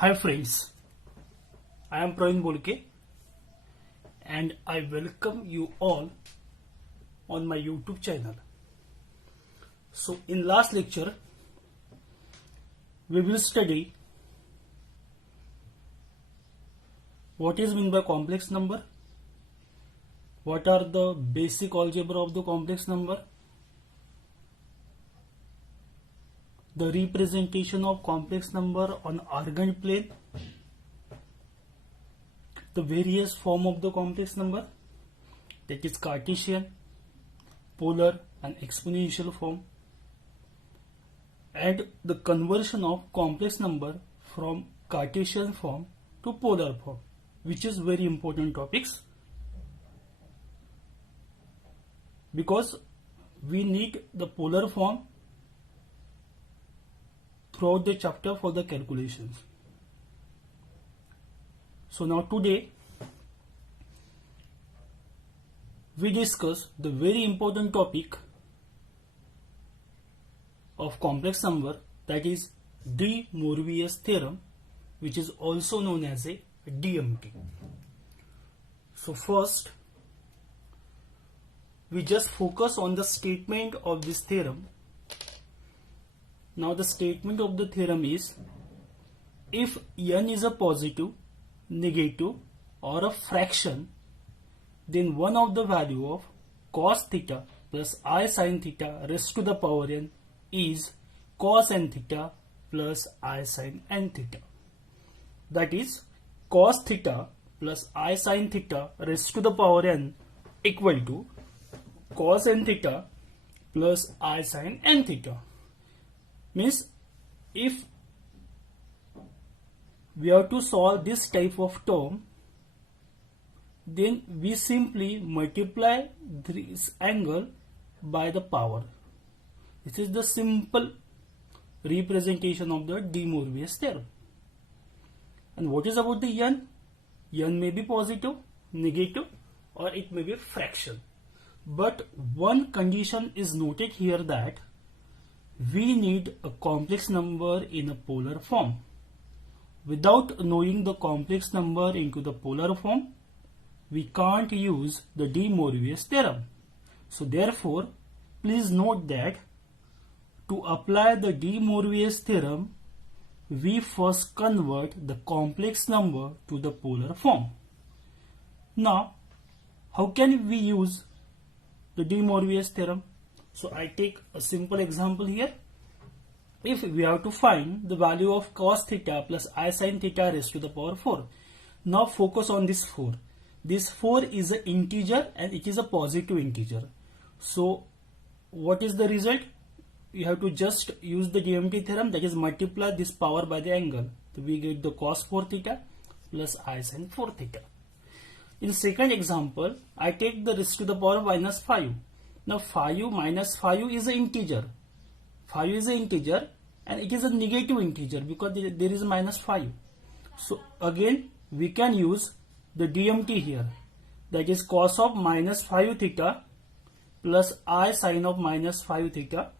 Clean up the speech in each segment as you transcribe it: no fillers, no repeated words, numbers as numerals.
Hi friends, I am Praveen Bolke and I welcome you all on my YouTube channel. So in last lecture we will study what is meant by complex number, what are the basic algebra of the complex number, the representation of complex number on Argand plane, the various form of the complex number, that is Cartesian, polar and exponential form, and the conversion of complex number from Cartesian form to polar form, which is very important topics because we need the polar form throughout the chapter for the calculations. So now today we discuss the very important topic of complex number, that is De Moivre's theorem, which is also known as a DMT. So first we just focus on the statement of this theorem. Now the statement of the theorem is, if n is a positive, negative or a fraction, then one of the value of cos theta plus I sin theta raised to the power n is cos n theta plus I sin n theta. That is, cos theta plus I sin theta raised to the power n equal to cos n theta plus I sin n theta. Means if we have to solve this type of term, then we simply multiply this angle by the power. This is the simple representation of the De Moivre's theorem. And what is about the n? N may be positive, negative, or it may be a fraction. But one condition is noted here, that we need a complex number in a polar form. Without knowing the complex number into the polar form, we can't use the De Moivre's theorem. So therefore, please note that to apply the De Moivre's theorem, we first convert the complex number to the polar form. Now, how can we use the De Moivre's theorem? So I take a simple example here. If we have to find the value of cos theta plus I sin theta raised to the power 4. Now focus on this 4. This 4 is an integer and it is a positive integer. So what is the result? You have to just use the DMT theorem, that is multiply this power by the angle. So we get the cos 4 theta plus I sin 4 theta. In second example, I take the raised to the power minus 5. Now 5 minus 5 is an integer. 5 is an integer and it is a negative integer because there is a minus 5. So again we can use the DMT here, that is cos of minus 5 theta plus I sin of minus 5 theta.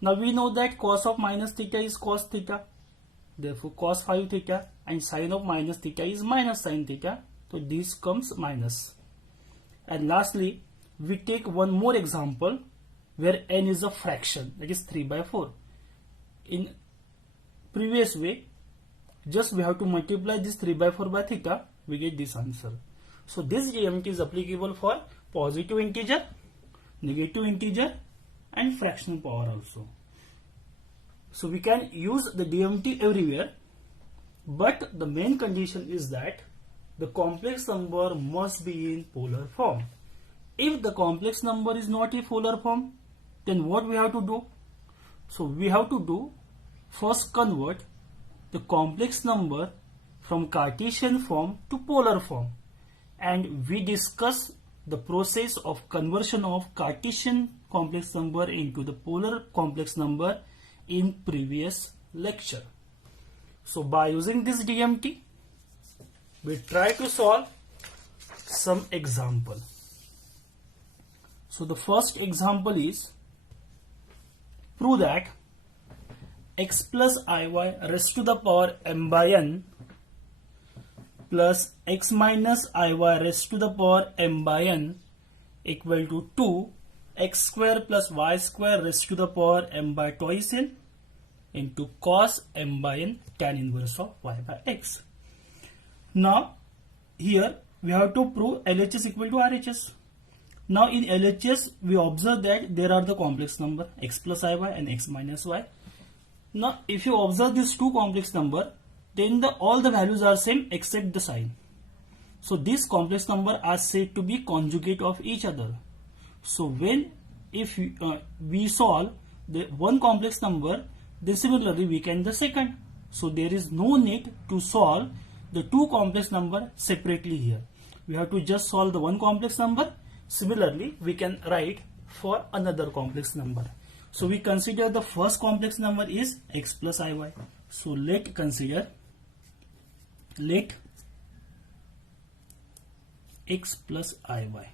Now we know that cos of minus theta is cos theta, therefore cos 5 theta, and sin of minus theta is minus sin theta, so this comes minus. And lastly, we take one more example where n is a fraction, that is 3 by 4. In previous way, just we have to multiply this 3 by 4 by theta, we get this answer. So this DMT is applicable for positive integer, negative integer and fractional power also. So we can use the DMT everywhere, but the main condition is that the complex number must be in polar form. If the complex number is not in polar form, then what we have to do? So we have to do, first convert the complex number from Cartesian form to polar form, and we discuss the process of conversion of Cartesian complex number into the polar complex number in previous lecture. So by using this DMT, we try to solve some example. So the first example is, prove that x plus iy raised to the power m by n plus x minus iy raised to the power m by n equal to 2 x square plus y square raised to the power m by twice n into cos m by n tan inverse of y by x. Now here we have to prove LHS equal to RHS. Now in LHS we observe that there are the complex number x plus iy and x minus y. Now if you observe these two complex number, then all the values are same except the sign. So these complex number are said to be conjugate of each other. So if we solve the one complex number, then similarly we can the second. So there is no need to solve the two complex number separately here. We have to just solve the one complex number. Similarly, we can write for another complex number. So we consider the first complex number is x plus iy. So let x plus iy.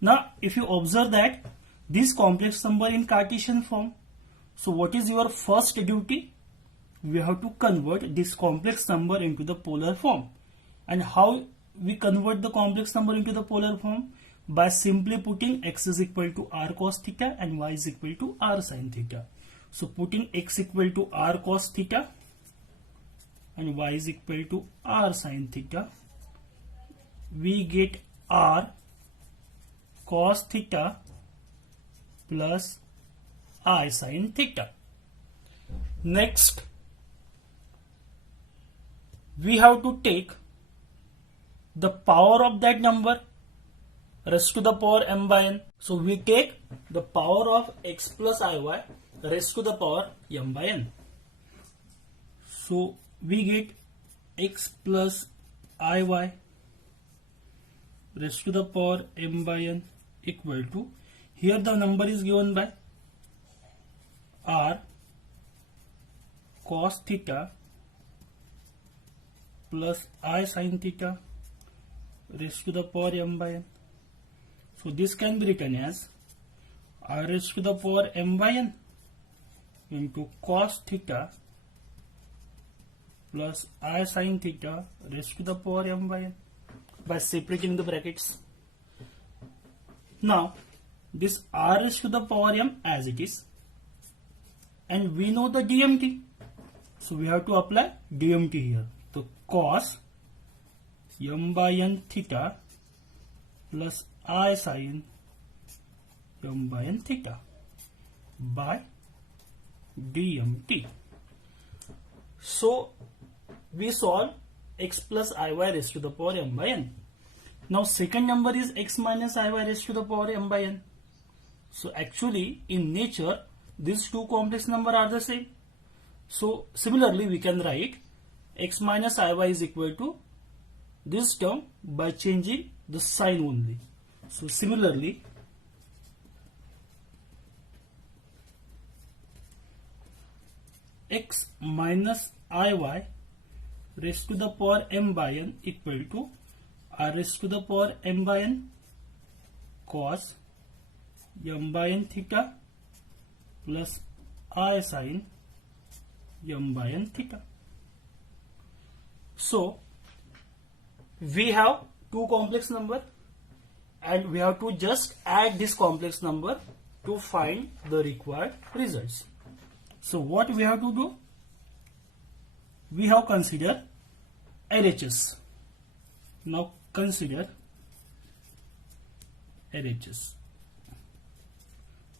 Now if you observe that this complex number in Cartesian form, so what is your first duty? We have to convert this complex number into the polar form. And how we convert the complex number into the polar form? By simply putting x is equal to r cos theta and y is equal to r sin theta. So putting x equal to r cos theta and y is equal to r sin theta, we get r cos theta plus I sin theta. Next, we have to take the power of that number raised to the power m by n. So we take the power of x plus iy raised to the power m by n. So we get x plus iy raised to the power m by n equal to, here the number is given by r cos theta plus I sin theta raised to the power m by n. So this can be written as r raised to the power m by n into cos theta plus I sin theta raised to the power m by n by separating the brackets. Now this r raised to the power m as it is, and we know the DMT, so we have to apply DMT here. So cos m by n theta plus I sin m by n theta by DMT. So we solve x plus iy raised to the power m by n. Now second number is x minus iy raised to the power m by n. So actually in nature these two complex numbers are the same. So similarly we can write x minus iy is equal to this term by changing the sign only. So similarly x minus iy raised to the power m by n equal to r raised to the power m by n cos m by n theta plus I sin m by n theta. So we have two complex number and we have to just add this complex number to find the required results. So what we have to do? We have considered LHS. Now consider LHS.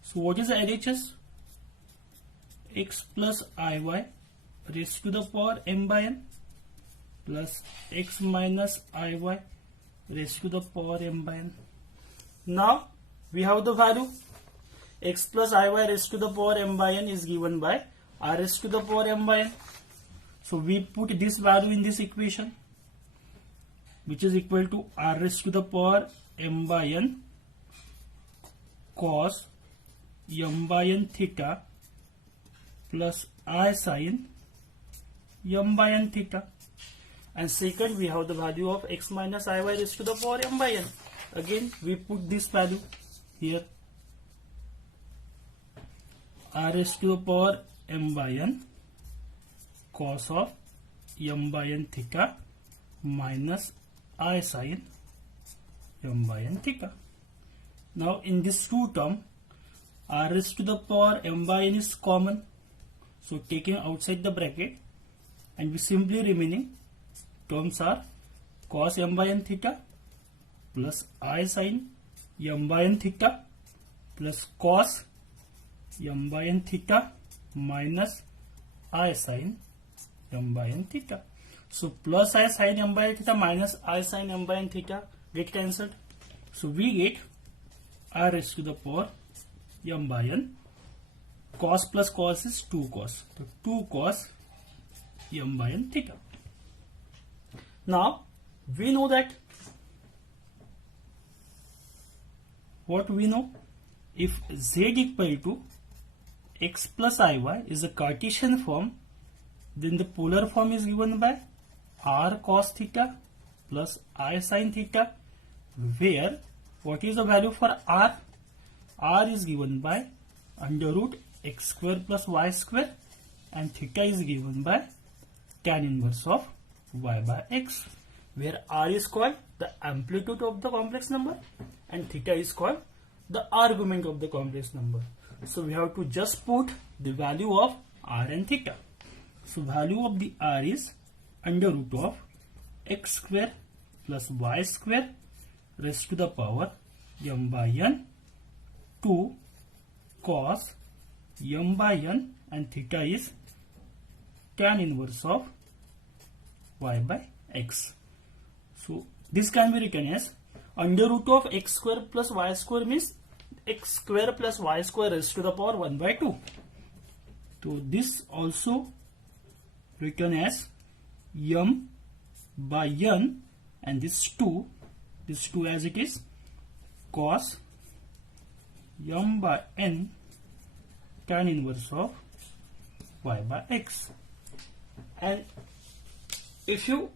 So what is the LHS? X plus iy raised to the power m by n plus x minus iy raised to the power m by n. Now we have the value x plus iy raised to the power m by n is given by r raised to the power m by n. So we put this value in this equation, which is equal to r raised to the power m by n cos m by n theta plus I sin m by n theta. And second we have the value of x minus iy raised to the power m by n. Again we put this value here, r raised to the power m by n cos of m by n theta minus I sin m by n theta. Now in this two term, r raised to the power m by n is common, so taking outside the bracket, and we simply remaining terms are cos m by n theta plus I sin m by n theta plus cos m by n theta minus I sin m by n theta. So plus I sin m by n theta minus I sin m by n theta get cancelled. So we get r raised to the power m by n. Cos plus cos is 2 cos. So 2 cos m by n theta. Now we know that what we know, if z equal to x plus iy is a Cartesian form, then the polar form is given by r cos theta plus I sin theta, where what is the value for r? R is given by under root x square plus y square, and theta is given by tan inverse of y by x, where r is called the amplitude of the complex number and theta is called the argument of the complex number. So we have to just put the value of r and theta. So value of the r is under root of x square plus y square raised to the power m by n 2 cos m by n, and theta is tan inverse of y by x. So this can be written as under root of x square plus y square means x square plus y square raised to the power 1 by 2. So this also written as m by n, and this 2 as it is cos m by n tan inverse of y by x. And if you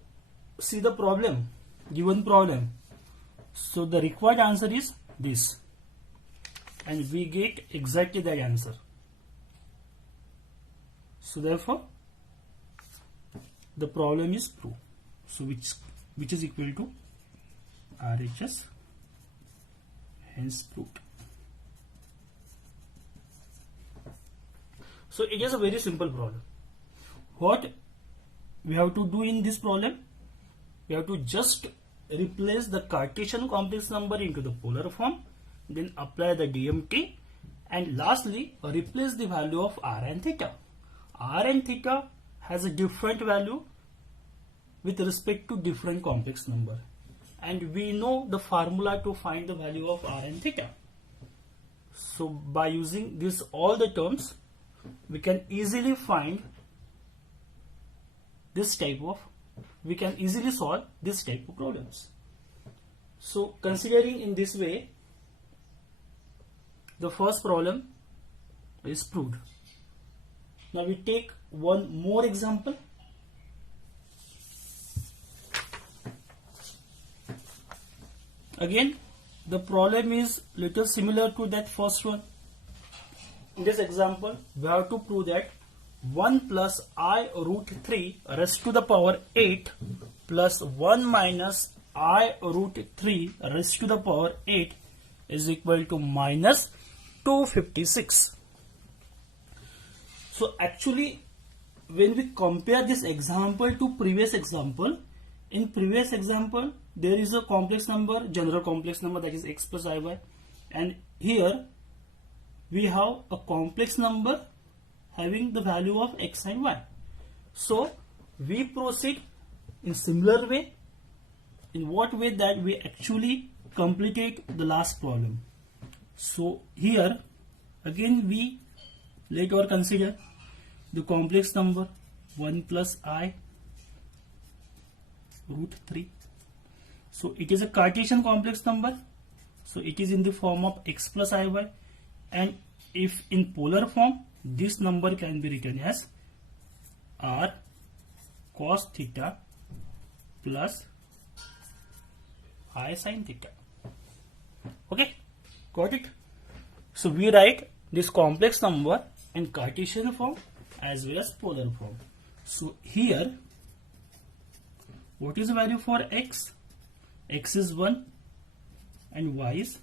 see the problem, given problem, so the required answer is this, and we get exactly that answer. So therefore the problem is proved. So which is equal to RHS, hence proved. So it is a very simple problem. What we have to do in this problem, we have to just replace the Cartesian complex number into the polar form, then apply the DMT, and lastly replace the value of r and theta. R and theta has a different value with respect to different complex number, and we know the formula to find the value of r and theta. So by using this all the terms, we can easily find this type of, we can easily solve this type of problems. So considering in this way, the first problem is proved. Now we take one more example. Again, the problem is little similar to that first one. In this example, we have to prove that 1 plus I root 3 raised to the power 8 plus 1 minus I root 3 raised to the power 8 is equal to minus 256. So actually, when we compare this example to previous example, in previous example there is a complex number, general complex number, that is x plus iy, and here we have a complex number having the value of x and y. So we proceed in similar way. In what way? That we actually completed the last problem. So here again we let or consider the complex number 1 plus I root 3. So it is a Cartesian complex number, so it is in the form of x plus iy, and if in polar form, this number can be written as r cos theta plus I sin theta. Okay, got it? So we write this complex number in Cartesian form as well as polar form. So here, what is the value for x? X is 1 and y is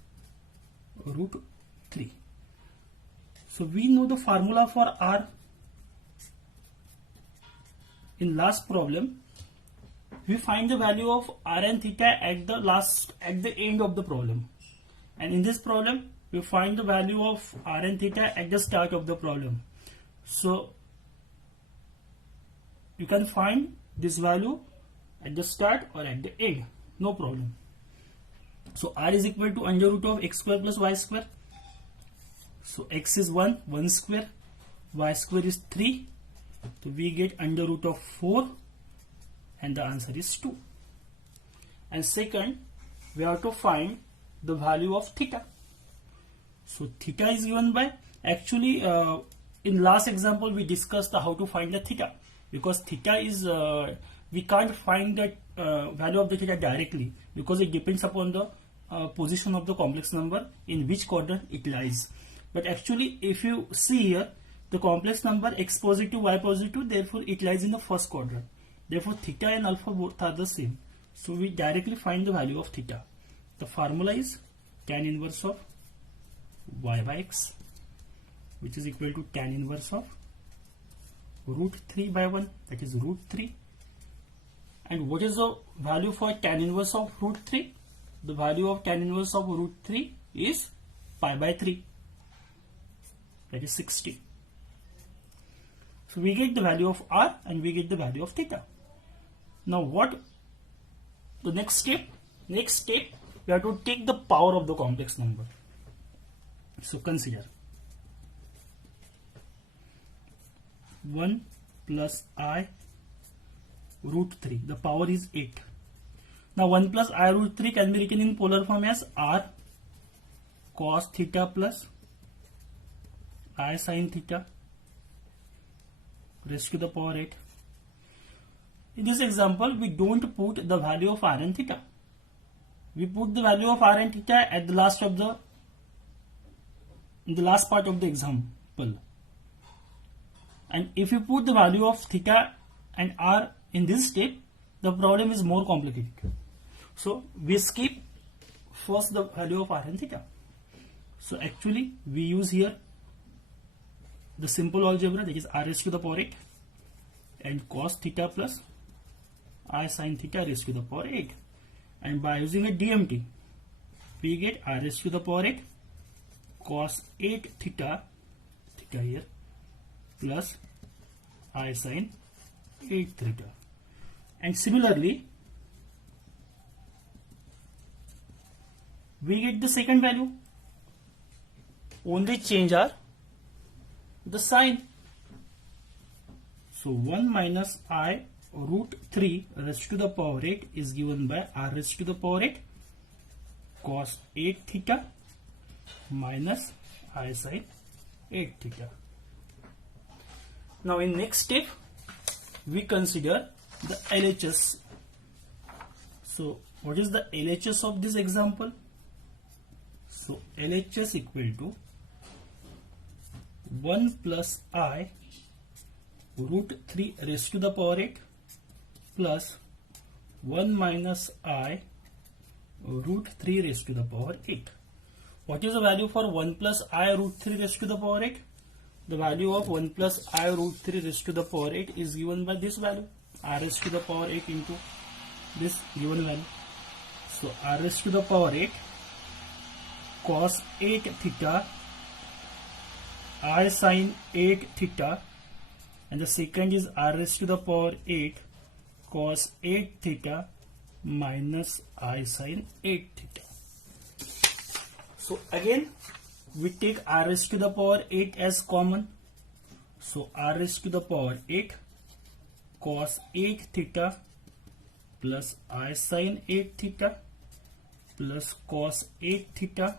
root 3. So we know the formula for r. In last problem, we find the value of r and theta at the end of the problem, and in this problem we find the value of r and theta at the start of the problem. So you can find this value at the start or at the end, no problem. So r is equal to under root of x square plus y square. So x is 1 square, y square is 3. So we get under root of 4 and the answer is 2. And second, we have to find the value of theta. So theta is given by, actually in last example we discussed how to find the theta, because theta is, we can't find the value of the theta directly because it depends upon the position of the complex number in which quadrant it lies. But actually if you see here, the complex number x positive, y positive, therefore it lies in the first quadrant. Therefore theta and alpha both are the same. So we directly find the value of theta. The formula is tan inverse of y by x, which is equal to tan inverse of root 3 by 1, that is root 3. And what is the value for tan inverse of root 3? The value of tan inverse of root 3 is pi by 3, that is 60. So we get the value of r and we get the value of theta. Now what the next step? Next step, we have to take the power of the complex number. So consider 1 plus I root 3. The power is 8. Now 1 plus I root 3 can be written in polar form as r cos theta plus I sin theta raised to the power 8. In this example, we don't put the value of r and theta. We put the value of r and theta at the last of the, in the last part of the example. And if you put the value of theta and r in this step, the problem is more complicated. So we skip first the value of r and theta. So actually we use here the simple algebra, that is r raised to the power 8 and cos theta plus I sin theta raised to the power 8. And by using a DMT, we get r raised to the power 8 cos 8 theta, theta here, plus I sin 8 theta. And similarly, we get the second value. Only change are the sign. So 1 minus I root 3 raised to the power 8 is given by r raised to the power 8 cos 8 theta minus I sin 8 theta. Now in next step, we consider the LHS. So what is the LHS of this example? So LHS equal to 1 plus I root 3 raised to the power 8 plus 1 minus I root 3 raised to the power 8. What is the value for 1 plus I root 3 raised to the power 8? The value of 1 plus I root 3 raised to the power 8 is given by this value, r raised to the power 8 into this given value. So r raised to the power 8 cos 8 theta I sin 8 theta, and the second is r raised to the power 8 cos 8 theta minus I sin 8 theta. So again we take r raised to the power 8 as common. So r raised to the power 8 cos 8 theta plus I sin 8 theta plus cos 8 theta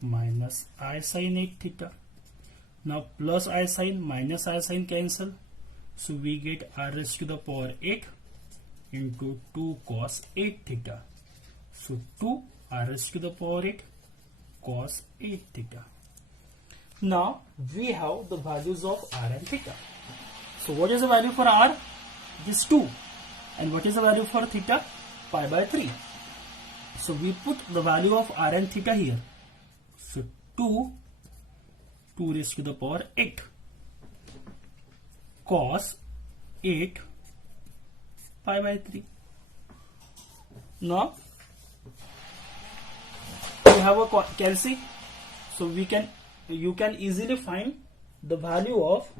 minus I sin 8 theta. Now plus I sin minus I sin cancel. So we get r raised to the power 8 into 2 cos 8 theta. So 2 r raised to the power 8 cos 8 theta. Now we have the values of r and theta. So what is the value for r? This 2. And what is the value for theta? Pi by 3. So we put the value of r and theta here. So 2 raised to the power 8 cos 8 pi by 3. Now we have a calci, so you can easily find the value of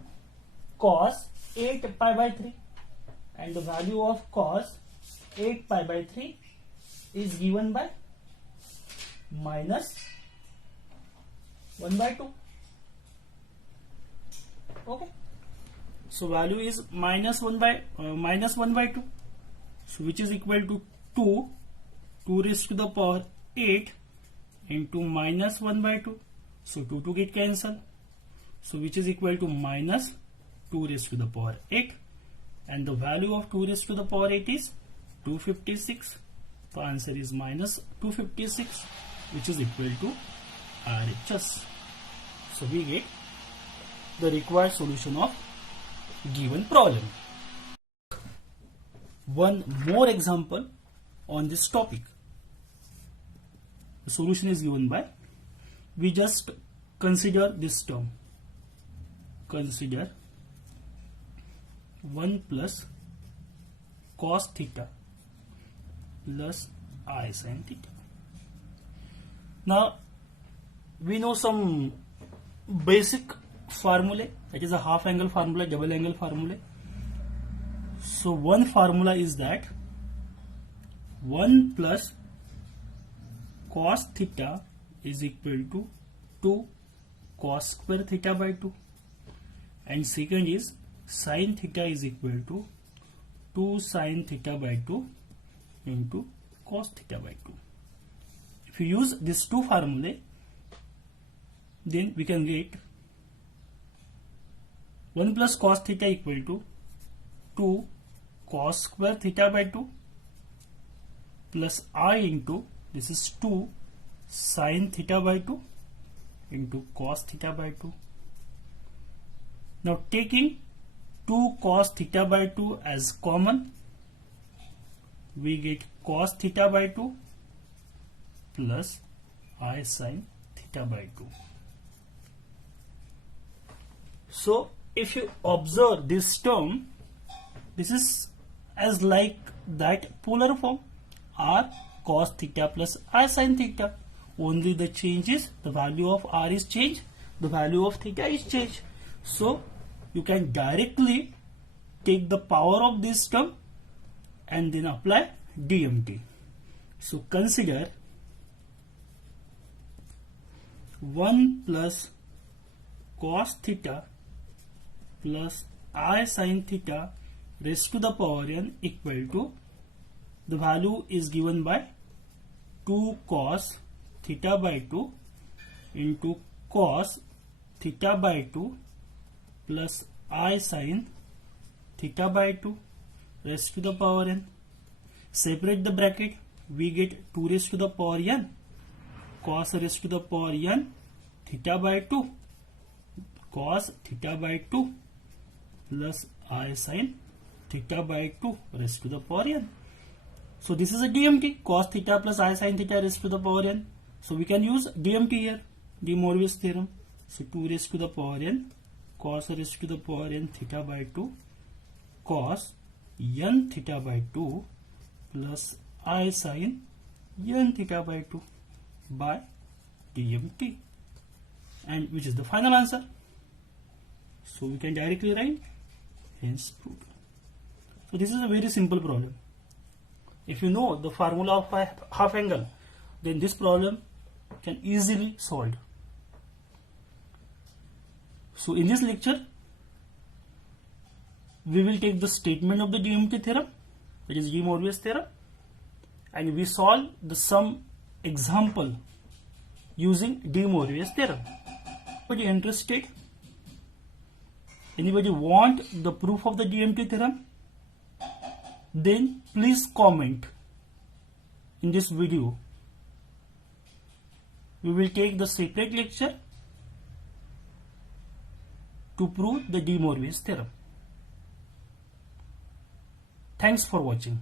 cos 8 pi by 3, and the value of cos 8 pi by 3 is given by minus 1 by 2. Okay, so value is minus 1 by 2, so which is equal to 2 raised to the power 8 into minus 1 by 2. So 2 get cancelled, so which is equal to minus 2 raised to the power 8, and the value of 2 raised to the power 8 is 256. The answer is minus 256, which is equal to RHS. So we get the required solution of given problem. One more example on this topic. The solution is given by, we just consider this term. Consider 1 plus cos theta plus I sin theta. Now we know some basic formulae, that is a half angle formula, double angle formula. So one formula is that 1 plus cos theta is equal to 2 cos square theta by 2, and second is sin theta is equal to 2 sin theta by 2 into cos theta by 2. If you use these two formulae, then we can get 1 plus cos theta equal to 2 cos square theta by 2 plus I into, this is 2 sin theta by 2 into cos theta by 2. Now taking 2 cos theta by 2 as common, we get cos theta by 2 plus I sin theta by 2. So if you observe this term, this is as like that polar form, r cos theta plus I sin theta. Only the change is the value of r is changed, the value of theta is changed. So you can directly take the power of this term and then apply DMT. So consider 1 plus cos theta plus I sin theta raised to the power n equal to, the value is given by 2 cos theta by 2 into cos theta by 2 plus I sin theta by 2 raised to the power n. Separate the bracket, we get 2 raised to the power n cos raised to the power n theta by 2 cos theta by 2 plus I sin theta by 2 raised to the power n. So this is a DMT, cos theta plus I sin theta raised to the power n. So we can use DMT here, De Moivre's theorem. So 2 raised to the power n cos raised to the power n theta by 2 cos n theta by 2 plus I sin n theta by 2 by DMT, and which is the final answer. So we can directly write hence proved. So this is a very simple problem. If you know the formula of a half angle, then this problem can easily solved. So in this lecture, we will take the statement of the DMT theorem, that is De Moivre's theorem, and we solve the some example using De Moivre's theorem. Anybody interested? Anybody want the proof of the DMT theorem? Then please comment in this video. We will take the separate lecture to prove the De Moivre's theorem. Thanks for watching.